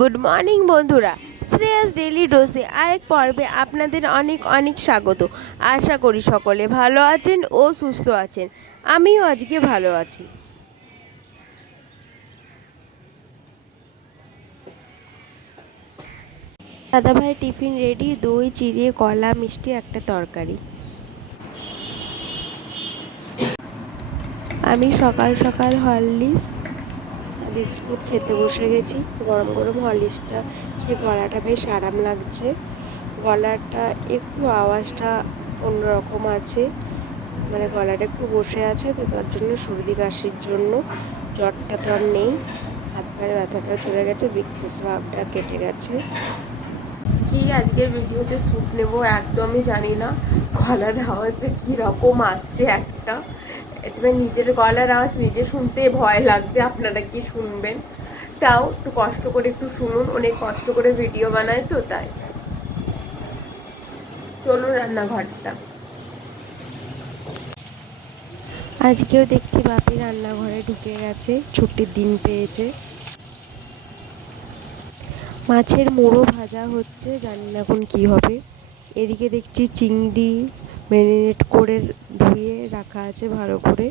Good morning বন্ধুরা, Shreyas daily ডোজে আরেক পর্বে আপনাদের অনেক অনেক স্বাগত। আশা করি সকলে ভালো আছেন ও সুস্থ আছেন। আমিও আজকে ভালো আছি। দাদাভাই টিফিন রেডি, দই চিড়ে কলা মিষ্টি একটা তরকারি। আমি সকাল সকাল হরলিক্স বিস্কুট খেতে বসে গেছি। গরম গরম হরলিক্সটা খেয়ে গলাটা বেশ আরাম লাগছে। গলাটা একটু আওয়াজটা অন্যরকম আছে, মানে গলাটা একটু বসে আছে, তো তার জন্য সর্দি কাশির জন্য। জ্বরটা তো আর নেই, হাত পায়ের ব্যথাটা চলে গেছে, উইকনেস ভাবটা কেটে গেছে। কি আজকের ভিডিওতে শ্যুট নেব একদমই জানি না। গলার আওয়াজটা কীরকম আসছে একটা, এবার নিজের গলার আওয়াজ নিজে শুনতে ভয় লাগছে, আপনারা কি শুনবেন। তাও একটু কষ্ট করে একটু শুনুন, অনেক কষ্ট করে ভিডিও বানায় তো তাই। চলুন রান্নাঘরটা। আজকেও দেখছি বাপি রান্নাঘরে ঢুকে গেছে, ছুটির দিন পেয়েছে। মাছের মুড়ো ভাজা হচ্ছে, জানি না এখন কি হবে। এদিকে দেখছি চিংড়ি ম্যারিনেট করে ধুয়ে রাখা আছে ভালো করে।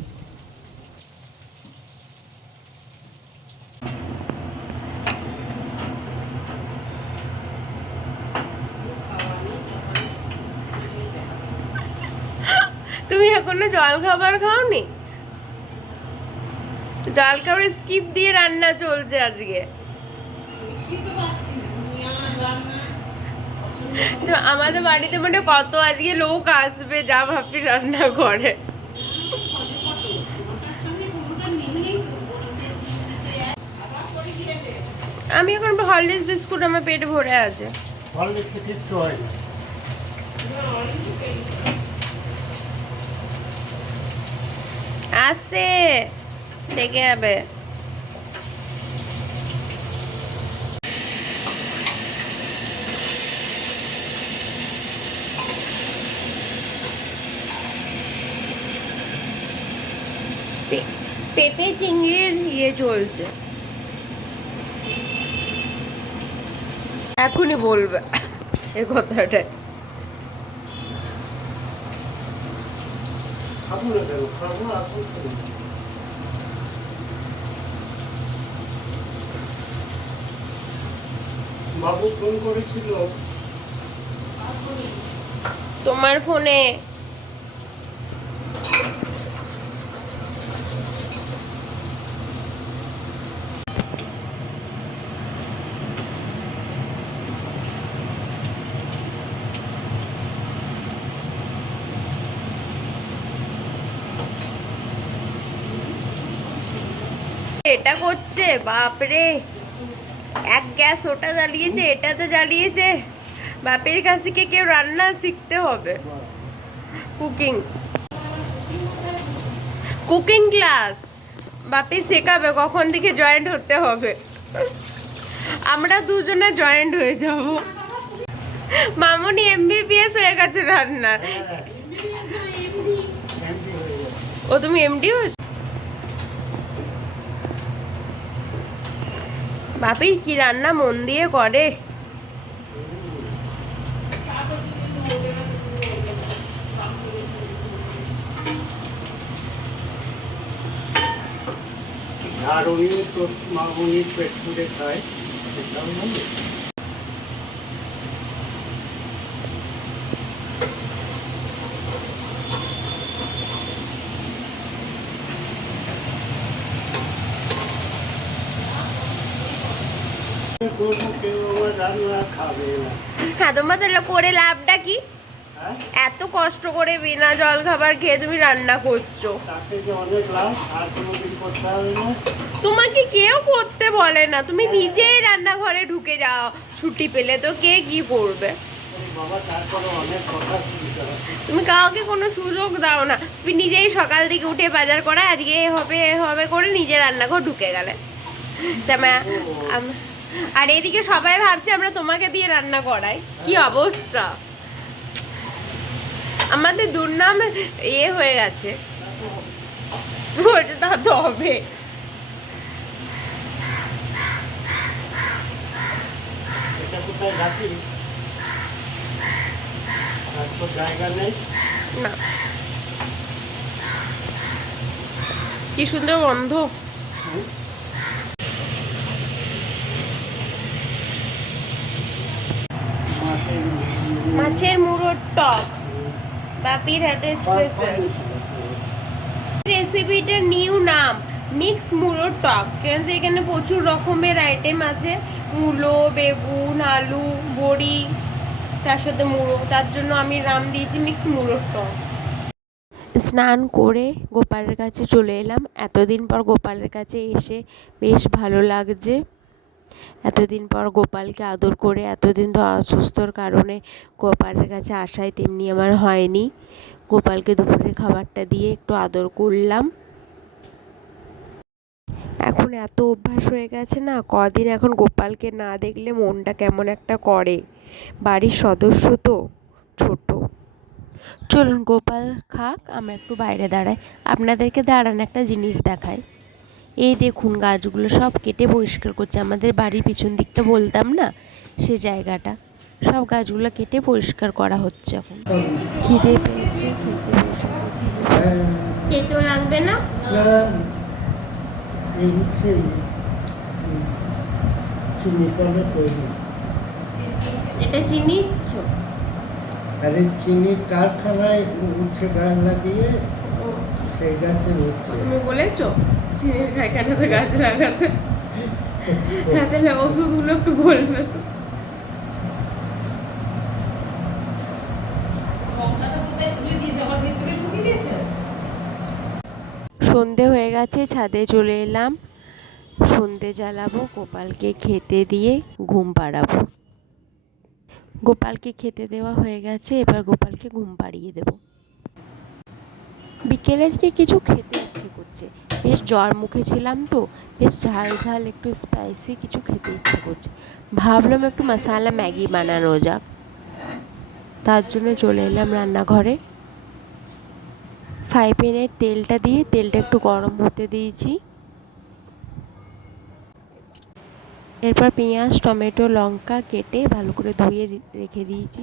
তুমি এখনো জল খাবার খাওনি? জল খাবার স্কিপ দিয়ে রান্না চলছে আজকে। তো আমাদের বাড়িতে মানে কত আজকে লোক আসবে, যা ভাবি রান্না করে। আমি এখন হরলিক্স বিস্কুট, আমার পেট ভরে আছে। আসছে ডেকে যাবে। পেঁপে চিংড়ির ইয়ে চলছে, এখনই বলবে এ কথাটা। বাবু ফোন করেছিল তোমার ফোনে? এটা করছে বাপরে, এক গ্যাস ওটা জ্বালিয়েছে, এটাতে জ্বালিয়েছে। বাপের কাছ থেকে কেউ রান্না শিখতে হবে। কুকিং কুকিং ক্লাস বাপি শেখাবে, কখন থেকে জয়েন্ট হতে হবে। আমরা দুজনে জয়েন্ট হয়ে যাব। মামুনি এমবিবিএস হয়ে গেছে রান্না। ও তুমি এমডি হয়েছ? বাপি কি রান্না মন দিয়ে করে। আর উনি তো উনি পেট পুড়ে খায়, সেটাও বলে। হ্যাঁ, তোমার তাহলে করে লাভটা কি? এত কষ্ট করে বিনা জল খাবার খেয়ে তুমি রান্না করছো, তোমাকে কেউ করতে বলে না, তুমি নিজেই রান্নাঘরে ঢুকে যাও। ছুটি পেলে তো কে কি করবে? তুমি কাউকে কোনো সুযোগ দাও না, তুমি নিজেই সকাল থেকে উঠে বাজার করা, আজকে এ হবে এ হবে করে নিজে রান্নাঘর ঢুকে গেলে। আর এদিকে সবাই ভাবছে আমরা তোমাকে দিয়ে রান্না করাই, কি অবস্থা। আমাদের দুর্নাম ইয়ে হয়ে গেছে, তা তো হবে। কোথায় রাখি তারপর জায়গা নেই। না, কি সুন্দর গন্ধ। মাছের মুড়োর টক, বাপির হাতে স্পেশাল। রেসিপিটার নিউ নাম মিক্স মুড়োর টক, কেন এখানে প্রচুর রকমের আইটেম আছে, মূলো, বেগুন, আলু, বড়ি, তার সাথে মুড়ো, তার জন্য আমি নাম দিয়েছি মিক্স মুড়োর টক। স্নান করে গোপালের কাছে চলে এলাম। এতদিন পর গোপালের কাছে এসে বেশ ভালো লাগছে। এতদিন পর গোপালকে আদর করে, এতদিন তো অসুস্থর কারণে গোপালের কাছে আসাই তেমনি আমার হয়নি। গোপালকে দুপুরে খাবারটা দিয়ে একটু আদর করলাম। এখন এত অভ্যাস হয়ে গেছে না, কদিন এখন গোপালকে না দেখলে মনটা কেমন একটা করে। বাড়ির সদস্য তো ছোট। চলুন গোপাল খাক, আমরা একটু বাইরে দাঁড়াই, আপনাদেরকে দাঁড়ান একটা জিনিস দেখাই। এই দেখুন গাছগুলো সব কেটে পরিষ্কার করছে। আমাদের বাড়ির পিছন দিকটা বলতাম না, সে জায়গাটা সব গাছগুলো কেটে পরিষ্কার করা হচ্ছে। এখন খিদে পেয়েছে, খেতে বসে গেছি। খেতেও লাগবে না? এটা চিনি, আরে চিনির কারখানায় উচ্ছে গাছ লাগিয়ে সেই গাছে উঠছে। তুমি বলেছো চিনির কারখানাতে গাছ লাগাতে? হ্যাঁ, তাহলে ওষুধগুলো একটু বলবে তো। সন্ধে হয়ে গেছে, ছাদে চলে এলাম। সন্ধে জ্বালাবো, গোপালকে খেতে দিয়ে ঘুম পাড়াবো। গোপালকে খেতে দেওয়া হয়ে গেছে, এবার গোপালকে ঘুম পাড়িয়ে দেব। বিকেলে আজকে কিছু খেতে ইচ্ছে করছে, বেশ জ্বর মুখে ছিলাম তো, বেশ ঝাল ঝাল একটু স্পাইসি কিছু খেতে ইচ্ছে করছে। ভাবলাম একটু মশালা ম্যাগি বানানো যাক, তার জন্য চলে এলাম রান্নাঘরে। ফ্রাই প্যানের তেলটা দিয়ে তেলটা একটু গরম হতে দিয়েছি। এরপর পেঁয়াজ, টমেটো, লঙ্কা কেটে ভালো করে ধুয়ে রেখে দিয়েছি।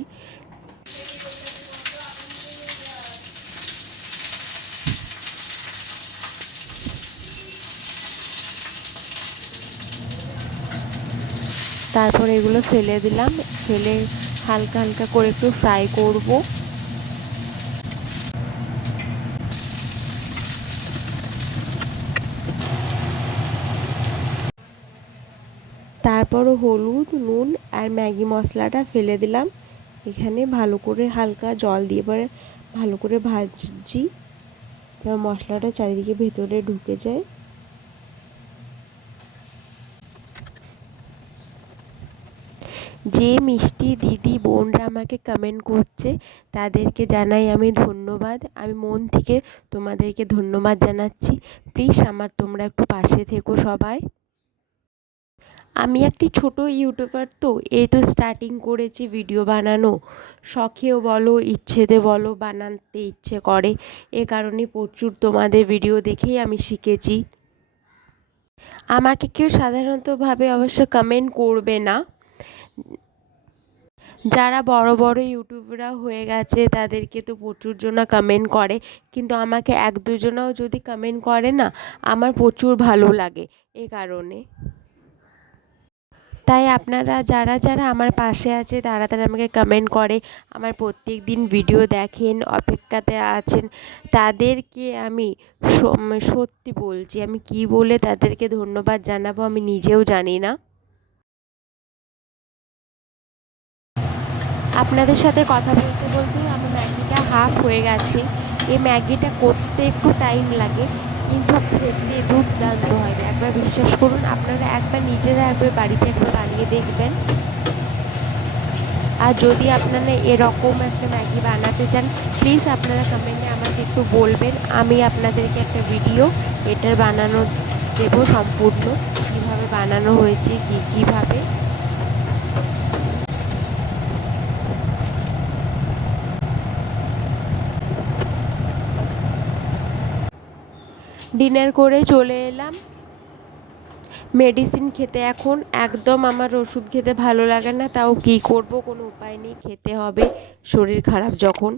তারপর এগুলো ফেলে দিলাম, ফেলে হালকা হালকা করে একটু ফ্রাই করব। তারপরও হলুদ, নুন আর ম্যাগি মশলাটা ফেলে দিলাম। এখানে ভালো করে হালকা জল দিয়ে পরে ভালো করে ভাজছি, মশলাটা চারিদিকে ভেতরে ঢুকে যায়। যে মিষ্টি দিদি বোনরা আমাকে কমেন্ট করছে তাদেরকে জানাই আমি ধন্যবাদ। আমি মন থেকে তোমাদেরকে ধন্যবাদ জানাচ্ছি। প্লিজ তোমরা একটু পাশে থেকো সবাই। আমি একটি ছোট ইউটিউবার তো, এই তো স্টার্টিং করেছি ভিডিও বানানো। শখেও বলো, ইচ্ছেতে বলো, বানাতে ইচ্ছে করে। এ কারণে প্রচুর তোমাদের ভিডিও দেখেই আমি শিখেছি। আমাকে কেউ সাধারণতভাবে অবশ্য কমেন্ট করবে না। যারা বড় বড় ইউটিউবরা হয়ে গেছে তাদেরকে তো প্রচুর জনা কমেন্ট করে, কিন্তু আমাকে এক দুজনাও যদি কমেন্ট করে না, আমার প্রচুর ভালো লাগে। এ কারণে তাই আপনারা যারা যারা আমার পাশে আছে তারা তারা আমাকে কমেন্ট করে, আমার প্রত্যেক দিন ভিডিও দেখেন, অপেক্ষাতে আছেন, তাদেরকে আমি সত্যি বলছি, আমি কি বলে তাদেরকে ধন্যবাদ জানাবো আমি নিজেও জানি না। আপনাদের সাথে কথা বলতে বলতে আমার ম্যাগিটা হাফ হয়ে গেছে। এই ম্যাগিটা করতে একটু টাইম লাগে, কিন্তু খেতে দুর্দান্ত হয়। একবার বিশ্বাস করুন, আপনারা একবার নিজেরা একবার বাড়িতে একবার বানিয়ে দেখবেন। আর যদি আপনারা এরকম একটা ম্যাগি বানাতে চান, প্লিজ আপনারা কমেন্টে আমাকে একটু বলবেন, আমি আপনাদেরকে একটা ভিডিও এটার বানানো দেবো সম্পূর্ণ, কীভাবে বানানো হয়েছে, কীভাবে। ডিনার করে চলে এলাম। মেডিসিন খেতে এখন একদম আমার ওষুধ খেতে ভালো লাগে না, তাও কী করব, কোনো উপায় নেই, খেতে হবে শরীর খারাপ যখন।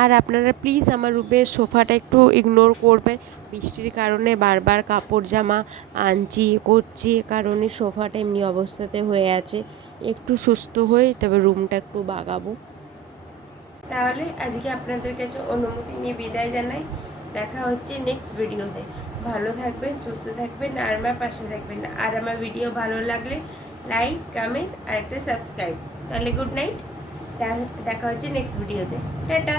আর আপনারা প্লিজ আমার রুমের সোফাটা একটু ইগনোর করবেন, বৃষ্টির কারণে বারবার কাপড় জামা আনছি করছি, এ কারণে সোফাটা এমনি অবস্থাতে হয়ে আছে। একটু সুস্থ হয়ে তবে রুমটা একটু বাগাবো। তাহলে আজকে আপনাদের কাছে অনুমতি নিয়ে বিদায় জানাই। দেখা হচ্ছে নেক্সট ভিডিওতে। ভালো থাকবেন, সুস্থ থাকবেন, আর আমার পাশে থাকবেন। আর আমার ভিডিও ভালো লাগলে লাইক, কমেন্ট আর একটা সাবস্ক্রাইব। তাহলে গুড নাইট, দেখা হচ্ছে নেক্সট ভিডিওতে। টাটা।